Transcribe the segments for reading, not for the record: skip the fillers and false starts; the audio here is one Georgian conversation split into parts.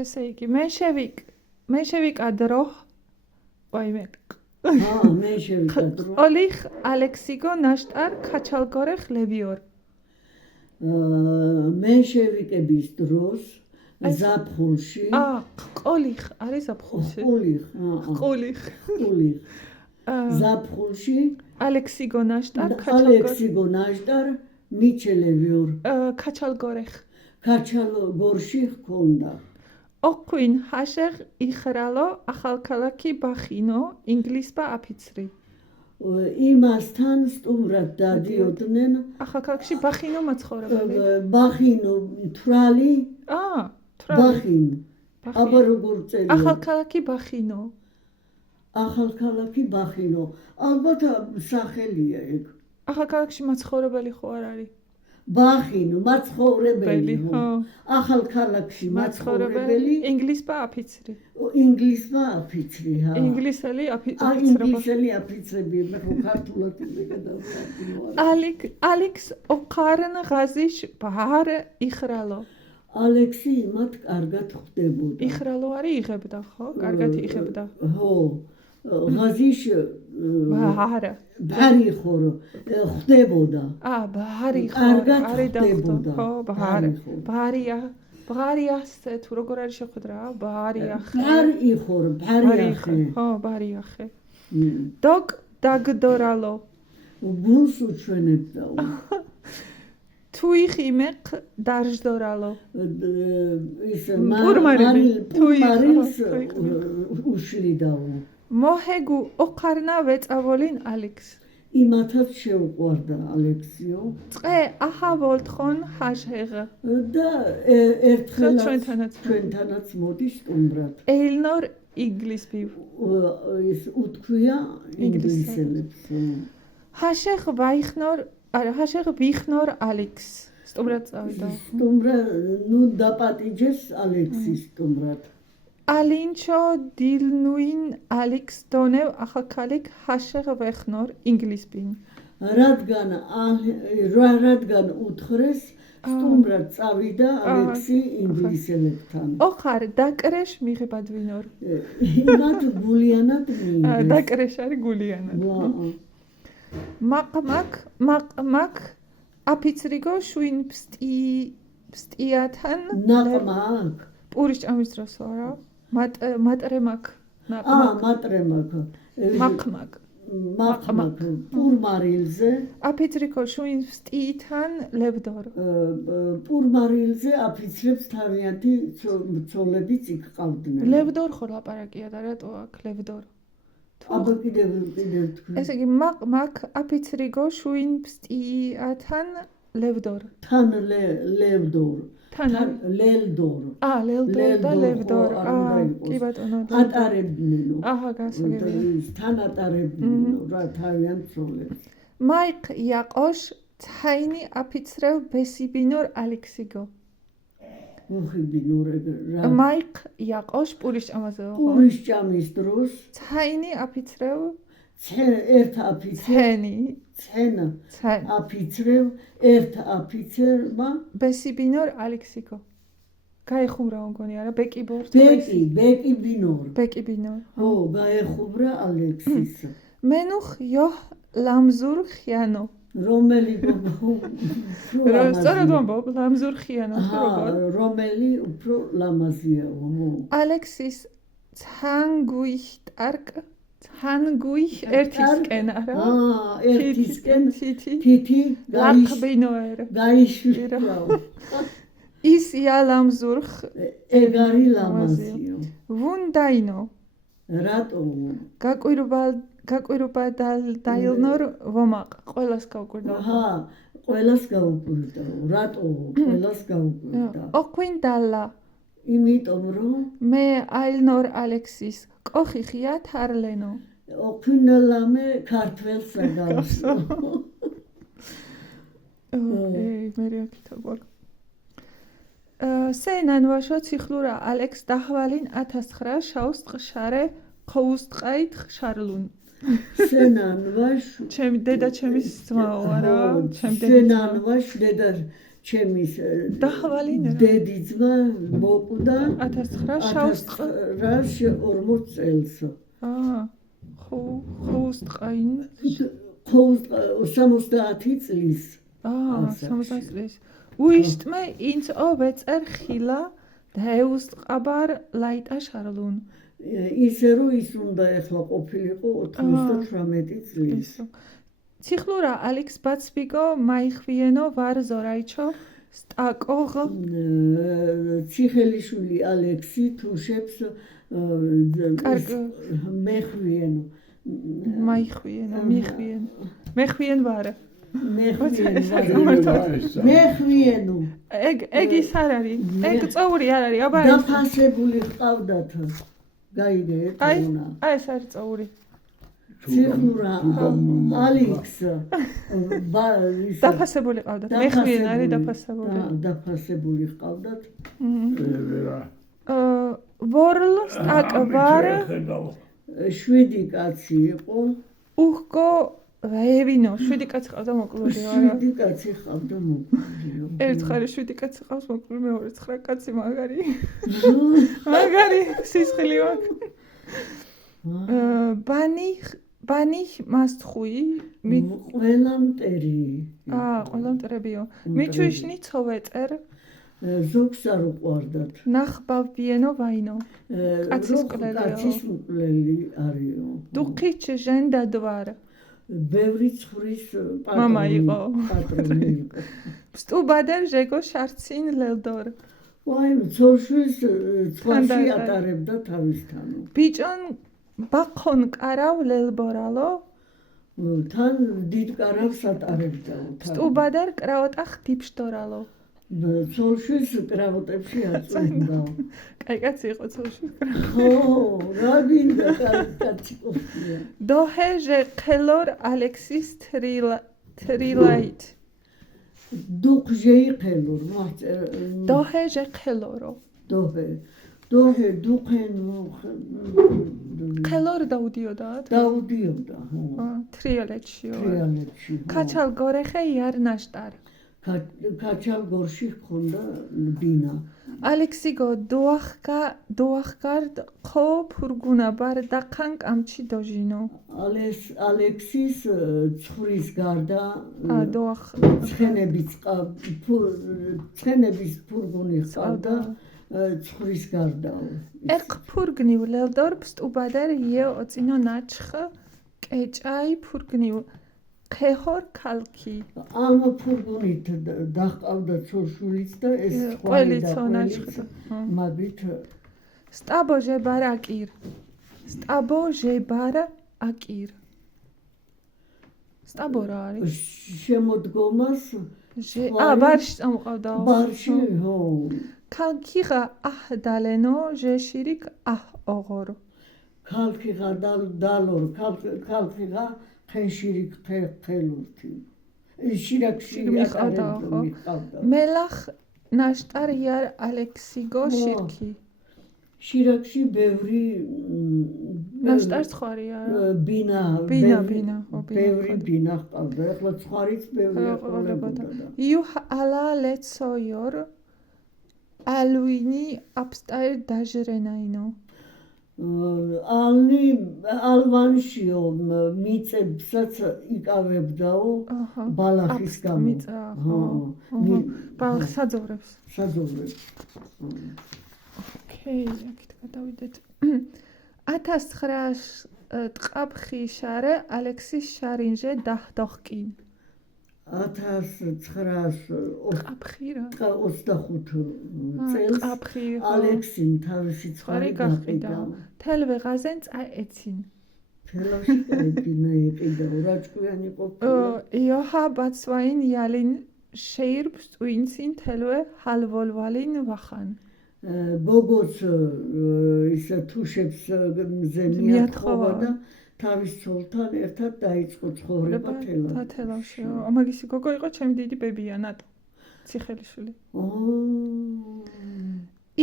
ესე იგი, მე შევიკადრო. ვაიმე. მე შევიკადრო. ყოლიხ ალექსიგო ნაშტარ ქაჩალგორეხ ლევიორ. მე შევიკების დროს ზაფხულში. ყოლიხ არის ზაფხულში. ყოლიხ. ზაფხულში ალექსიგო ნაშტარ მიჩელევიორ. ქაჩალგორში ჰქონდა. ოქვინ ჰაშეღ იხრალო ახალქალაქი ბახინო ინგლისბა აფიცრი. იმასთან სტუმრად დადიოდნენ ახალქალაქში ბახინო მაცხოვრებელი. ბახინო თვრალი. თვრალი. აბა როგორ წერია? ახალქალაქი ბახინო. ახალქალაქი ბახინო. ალბათ სახელია ეგ. ახალქალაქში მაცხოვრებელი ხო არ არის? ბახინო მაცხოვრებელი. ახალქალაქში მაცხოვრებელი. ინგლისბა აფიცრი. ინგლისბა აფიცრი. ინგლისელი ინგლისელი აფიცრები მე ხო ქართულად გადავწყვეტ. ალექს ოქარენ ღაზიშ ბაჰარ იხრალო. ალექსი იმათ კარგად ხვდებოდა. იხრალო არის იღებდა ხო? კარგად იღებდა. ხო. ღაზიშ ბარი ხორო ხვდებოდა. ბარი კარგად ხვდებოდა. ხო, ბარიასე თუ როგორ არის შეხვედრა? ბარიახე. ბარიახე. ხო, ბარიახე. დოკ დაგდორალო. გულს უჩვენებდა. თუ იხიმეყ დარჟდორალო. ის პურმარილს უშლიდაო. მოჰეგუ ოქარნა ვეწავოლინ ალექს. იმათაც შეუყვარდა ალექსიო. წყე აჰავოლთხონ ჰაშეღ. და ერთხელ ჩვენთანაც მოდის სტუმრად. ეილნორ ინგლისბი. ის უთქვია ინგლისელებს. ჰაშეღ ვიხნორ ალექს. სტუმრად წავიდა. დაპატიჯეს ალექსის სტუმრად. ალინჩო დილნუინ ალექს დონევ ახალქალიქ ჰაშეღ ვეხნორ ინგლისბინ. რადგან უთხრეს სტუმრად წავიდა ალექსი ინგლისელებთან. ოხარ დაკრეშ მიღებადვინორ. იმათ გულიანად მიიღეს. დაკრეშ არის გულიანად. მაყმაკ აფიცრიგო შუინ ფსტიათან ნაყმაკ პურის ჭამის დროს არა? მატრემაკ. მაყმაკ. პურმარილზე. აფიცრიგო შუინ ფსტიათან ლევდორ. პურმარილზე აფიცრებს თავიანთი ცოლებიც იქ ყავდნენ. ლევდორ ხო ლაპარაკია და რატო აქ ლევდორ? აბა კიდევ თქვი. ესე იგი მაყმაკ აფიცრიგო შუინ ფსტიათან ლევდორ. თან ლევდორ. ლელდორ. ლელდორ და ლევდორ. კი ბატონო. ატარებდნენო. გასაგებია. თან ატარებდნენო რა თავიანთ ცოლებს. მაიკ იაყოშ ცაინი აფიცრევ ბესიბინორ ალექსიგო. უხიბინორ რა. მაიკ იაყოშ პურის ჭამაზე ხო? პურის ჭამის დროს ცაინი აფიცრევ ერთ აფიცრევ ერთ აფიცერმა ბესიბინორ ალექსიგო. გაეხუმრა მგონი არა ბეკიბორ ბეკიბინორ. ხო, გაეხუმრა ალექსის. მენუხ იოჰ ლამზურ ხიანო. რომელი სწორად ვამბობ ლამზურ ხიანო როგორ? რომელი უფრო ლამაზია. ალექსის ცანგუიხ ერთისკენ არა? ერთისკენ თითი გაიშვირა. ის იალამზურხ ეგ არის ლამაზიო. ვუნდაინო. რატო? გაკვირობა დაილნორ ვომაყ ყველას გავკვირდა. ყველას გავკვირდა. რატო? ყველას გავკვირდა. ოქვინ დალა. იმიტომ რომ მე აილნორ ალექსის კოხი ხია თარლენო. ოქვინალამე ქართველს აგავსო. მე აქითაბარ. სენანვაშო ციხლურა ალექს დაჰვალინ 1009 შაუს ტყშარე ქოუსტყაით ხშარლუნ. სენანვაშ ჩემი დედა ჩემის ძმაო არა? სენანვაშ დედა ჩემის დაჰვალინ რა. დედი ძმა მოკვდა 1940 წელს. ხოუსტყაინ 70 წლის. 70 წლის. უიშტმე ინც ოვეწერ ხილა დაეუსტყაბარ ლაიტა შარლუნ. ისე რომ ის უნდა ეხლა ყოფილიყო 98 წლის. ციხლურა ალექს ბაცბიგო მაიხვიენო ვარ ზორაიჩო სტაკოღ ციხელიშვილი ალექსი თუშებს მეხვიენო მაიხვიენო მეხვიენ ვარ მეხვიენო ეგ ის არ არის ეგ წოური არ არის აბა დაფასებული ყავდათ გაიგე ეტყვნა აი ეს არის წოური ციხლურა ალექს დაფასებული ყავდათ მეხვიენ არის დაფასებული ყავდათ ვორლ სტაკბარ 7 კაცი იყო უხკო ვეევინო 7 კაცი ყავდა მოკლული არა 7 კაცი ყავდა მოკლული ერთხელ 7 კაცი ყავს მოკლული მეორე 9 კაცი მაგარი სისხლი აქვს ბანი მასთხუი ყველა მტერი ყველა მტერებიო მიჩვიშნი ცოვეწერ ზოგს არ უყვარდათ ნახბავბიენო ვაინო კაცის მკვლელი არისო დუქიჩ ჟენდადვარ ბევრი ცხრის მამა იყო პატრონი იყო სტუბადერ ჟეგო შარცინ ლელდორ ვაი ცოლშვის ცხვარში ატარებდა თავისთანო ბიჭონ ბახონ კარავ ლელბორალო თან დიდ კარავს ატარებდა სტუბადერ კრავოტა ხდიფშდორალო ცოლშვის კრავოტებში აწვენდა კაი კაცი იყო ცოლში ხო რა გინდა კაცი ყოფილა დოჰე ჟე ყელორ ალექსის ტრილაით დუხ ჟე ყელორ დოჰე ჟე ყელორო დუხენ ყელორ დაუდიოდა ტრიალეთშიო კაჩალ გორეხე იარნაშტარ კაჩალ გორში ხონდა ბინა ალექსიგო დოახკარ ხო ფურგუნა ბარ დახან კამჩი დოჟინო ალექსის ცხრის გარდა ცხენების ფურგუნი ხავდა ცხრის გარდა ეკ ფურგნივ ლელდორ სტუბადერ იე ოცინო ნაჩხ კეჭაი ფურგნივ ხეჰორ ქალკი ამ ფურგუნით დაჰყავდა ცოლშვილიც და ეს ყველი ცონაჩხ მაგით სტაბო ჟებარ აკირ სტაბო რა არის შემოდგომას ბარში წამოყავდა ბარში ხო ქალკიღა დალენო ჟეშირიკ ოღორ ქალკიღა დალორ ქალკიღა ხენშირიკ ხელურთი შირაკში მიყავდა ხო მელახ ნაშტარ იარ ალექსიგო შირკი შირაკში ბევრი ნაშტარ ცხარია ბინა ხო ბევრი ბინა ყავდა ახლა ცხარიც ბევრი ყოლებოდა იუ ალა ლეცოიორ ალვინი აპსტაერ დაჟრენაინო ალვანშიო მიწებსაც იკავებდაო ბალახის გამო ბალახ საძოვრებს ოკეი აქეთ გადავიდეთ 1900 ტყაფხი შარე ალექსის შარინჟე დაჰდოხკინ 1925 წელს ალექსიმ თავისი ცხარი გაყიდა თელვე ღაზენ წაეცინ თელავში გაედინა იყიდა რაჭკვიანი ყოფილა იოჰა ბაცვაინ იალინ შეირბს ტვინცინ თელვე ჰალვოლვალინ ვახან გოგოც ისა თუშებს მზე მიათხოვა და თავის ცოლთან ერთად დაიწყო ცხოვრება თელავში. ამაგისი გოგო იყო ჩემი დიდი ბებია ნატო ციხელიშვილი.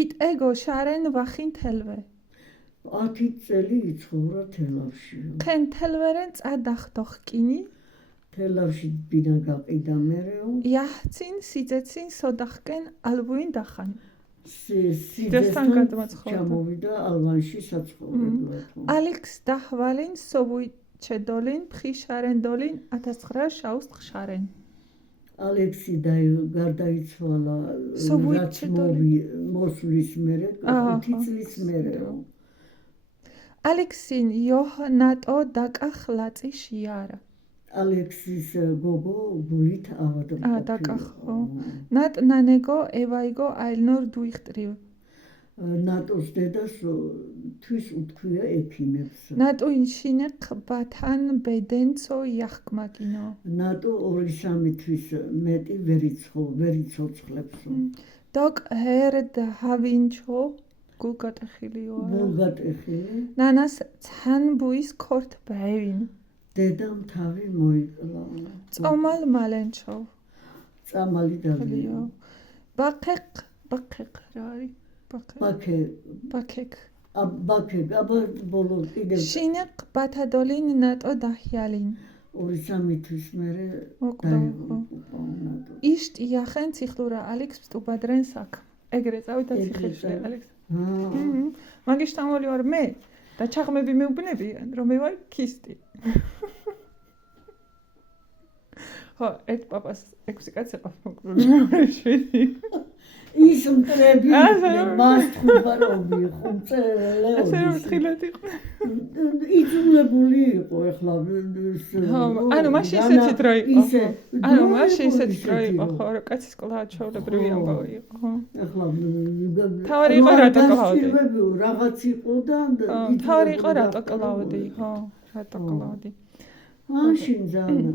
იტეგო შარენ ვახინ თელვე. 10 წელი იცხოვრა თელავში. ხენ თელვერენ წადახდოხკინი თელავში ბინა გაყიდა მერეო იაჰცინ სიძეცინ სოდახკენ ალბუინ დახან სიძესთან გადმოცხადდა. ჩამოვიდა ალბანში საცხოვრებლად ალექს დაჰვალინ სოვუიჩედოლინ ფხიშარენდოლინ 1900 შარენ ალექსი გარდაიცვალა რაც სოვუიჩედოლი. მოსვლის მერე აჰა. 5 წლის მერეო ალექსინ იოჰნატო დაკახლაწი შიარა ალექსის გოგო გულით ავადმყოფი დაკახო ნატ ნანეგო ევაიგო აილნორ დუიხტრივ ნატოს დედას თვის უთქვია ექიმებს ნატუინ შინეყ ბათან ბედენცო იახკმაკინო ნატო 2-3 თვის მეტი ვერ იცოცხლებსო დოკ ჰერდ ჰავინჩო გულგატეხილიო ბულგატეხილი ნანას ცანბუის ქორთ ბევინ დედამ თავი მოიკლა წომალ მალენჩო წამალი დადიო ბაქეკ რა არის ბაქეკ აბა ბოლო კიდევ შინეყ ბათადოლინ ნატო დაჰიალინ 2-3 თვის მერე მოკდაო იშტ იახენ ციხლურა ალექს სტუბადრენ საქ ეგრე წავიდა ციხეში ალექს მაგის თამოლი ვარ მე და ჩაღმები მეუბნებიან რომ მე ვარ ქისტი ხო ერთ პაპას 6 კაცი ყავს მოკლედ 7 ის მტრები მას ხუბარობი ხუმწერელე ასე რომ თხილად იყო იძულებული იყო ეხლა ანუ მაშინ ისეთი დრო იყო ანუ მაშინ ისეთი დრო იყო ხო რომ კაცის კლავ ჩაოლებრივი ამბავი იყო ხო ეხლა თავი იყო რატო კლავდი რაღაც იყო და თავი იყო რატო კლავდი ხო რატო კლავდი მაშინ ძალიან